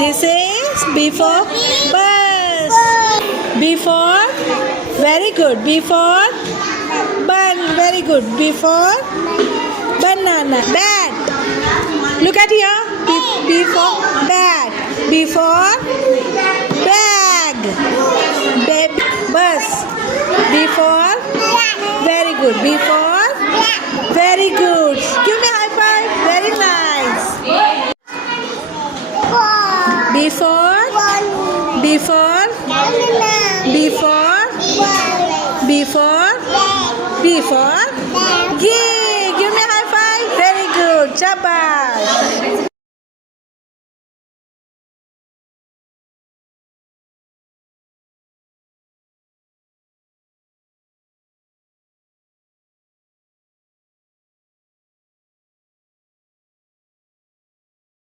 This is B for bus. B for very good. B for bun. Very good. B for banana. Bat. Look at here. B for bat. B for bag. Bus. B for very good. B for very good. Give me a high five. Very nice. B for B for B for B for B for